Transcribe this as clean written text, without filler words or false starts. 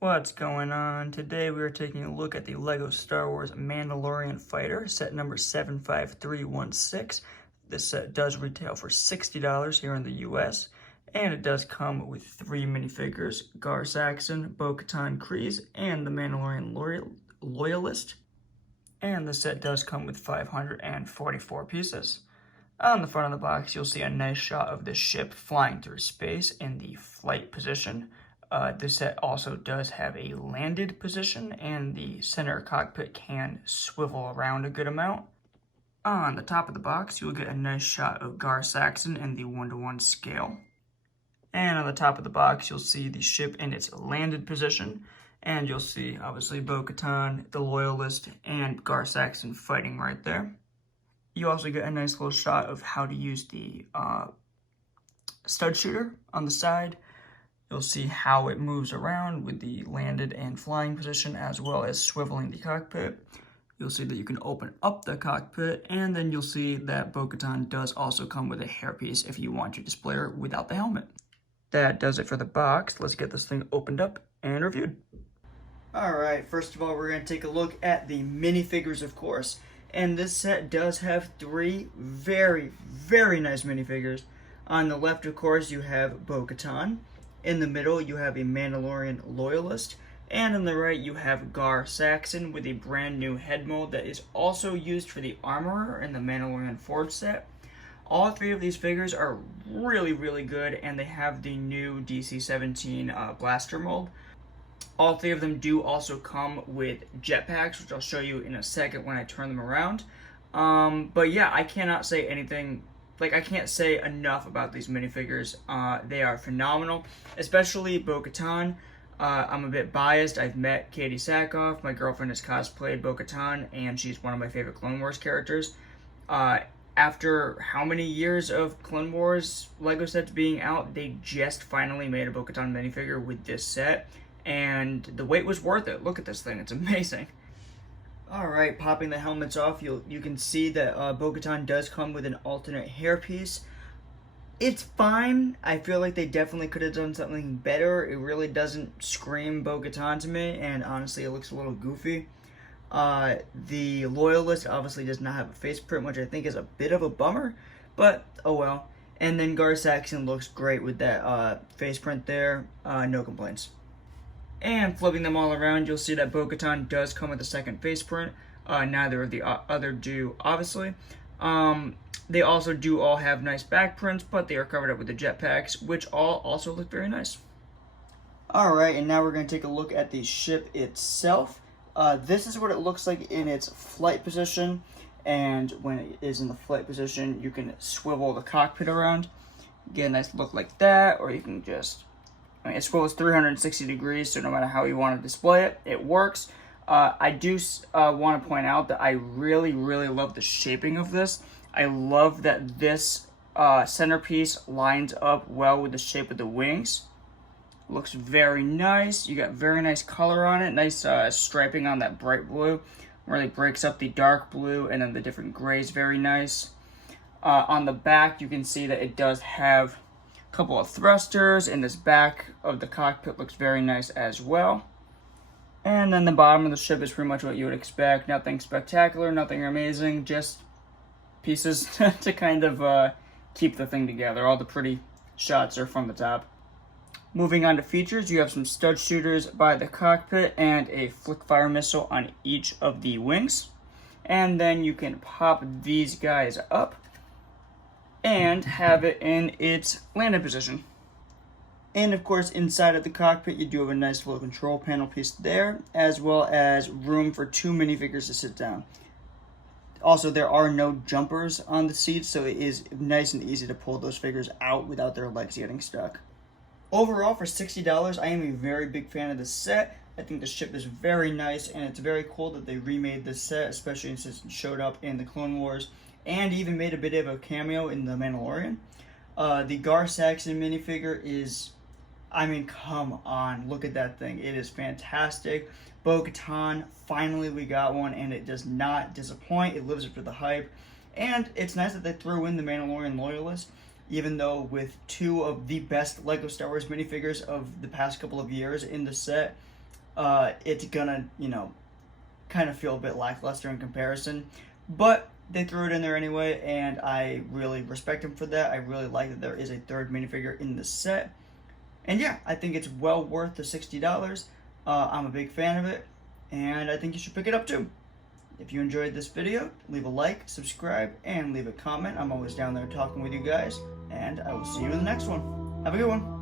What's going on? Today we are taking a look at the LEGO Star Wars Mandalorian Fighter, set number 75316. This set does retail for $60 here in the US, and it does come with 3 minifigures, Gar Saxon, Bo-Katan Kryze, and the Mandalorian Loyalist. And the set does come with 544 pieces. On the front of the box, you'll see a nice shot of the ship flying through space in the flight position. This set also does have a landed position, and the center cockpit can swivel around a good amount. On the top of the box, you'll get a nice shot of Gar Saxon in the 1:1 scale. And on the top of the box, you'll see the ship in its landed position, and you'll see, obviously, Bo-Katan, the Loyalist, and Gar Saxon fighting right there. You also get a nice little shot of how to use the stud shooter on the side. You'll see how it moves around with the landed and flying position, as well as swiveling the cockpit. You'll see that you can open up the cockpit, and then you'll see that Bo-Katan does also come with a hairpiece if you want to display her without the helmet. That does it for the box. Let's get this thing opened up and reviewed. Alright, first of all, we're going to take a look at the minifigures, of course. And this set does have 3 very, very nice minifigures. On the left, of course, you have Bo-Katan. In the middle, you have a Mandalorian Loyalist. And on the right, you have Gar Saxon with a brand new head mold that is also used for the Armorer in the Mandalorian Forge set. All 3 of these figures are really, really good, and they have the new DC-17 blaster mold. All 3 of them do also come with jetpacks, which I'll show you in a second when I turn them around. But yeah, I cannot say anything, I can't say enough about these minifigures. They are phenomenal, especially Bo-Katan. I'm a bit biased. I've met Katie Sackhoff. My girlfriend has cosplayed Bo-Katan, and she's one of my favorite Clone Wars characters. After how many years of Clone Wars LEGO sets being out, they just finally made a Bo-Katan minifigure with this set. And the wait was worth it. Look at this thing, it's amazing. Alright, popping the helmets off, you can see that Bo-Katan does come with an alternate hairpiece. It's fine. I feel like they definitely could have done something better. It really doesn't scream Bo-Katan to me, and honestly it looks a little goofy. The Loyalist obviously does not have a face print, which I think is a bit of a bummer, but oh well. And then Gar Saxon looks great with that face print there, no complaints. And flipping them all around, you'll see that Bo-Katan does come with a second face print. Neither of the other do, obviously. They also do all have nice back prints, but they are covered up with the jetpacks, which all also look very nice. Alright, and now we're going to take a look at the ship itself. This is what it looks like in its flight position. And when it is in the flight position, you can swivel the cockpit around. Get a nice look like that, or you can just... it swivels 360 degrees, so no matter how you want to display it, it works. I do want to point out that I really, really love the shaping of this. I love that this centerpiece lines up well with the shape of the wings. Looks very nice. You got very nice color on it. Nice striping on that bright blue. Really breaks up the dark blue and then the different grays. Very nice. On the back, you can see that it does have couple of thrusters, and this back of the cockpit looks very nice as well. And then the bottom of the ship is pretty much what you would expect. Nothing spectacular, nothing amazing, just pieces to kind of keep the thing together. All the pretty shots are from the top. Moving on to features, you have some stud shooters by the cockpit and a flick fire missile on each of the wings. And then you can pop these guys up and have it in its landing position. And of course, inside of the cockpit, you do have a nice little control panel piece there, as well as room for 2 minifigures to sit down. Also, there are no jumpers on the seats, so it is nice and easy to pull those figures out without their legs getting stuck. Overall, for $60, I am a very big fan of this set. I think the ship is very nice, and it's very cool that they remade this set, especially since it showed up in the Clone Wars, and even made a bit of a cameo in The Mandalorian. The Gar Saxon minifigure is, I mean, come on, look at that thing. It is fantastic. Bo-Katan, finally we got one, and it does not disappoint. It lives up to the hype. And it's nice that they threw in the Mandalorian Loyalist, even though with 2 of the best LEGO Star Wars minifigures of the past couple of years in the set, it's gonna, kind of feel a bit lackluster in comparison. But they threw it in there anyway, and I really respect them for that. I really like that there is a third minifigure in the set. And yeah, I think it's well worth the $60. I'm a big fan of it, and I think you should pick it up too. If you enjoyed this video, leave a like, subscribe, and leave a comment. I'm always down there talking with you guys, and I will see you in the next one. Have a good one.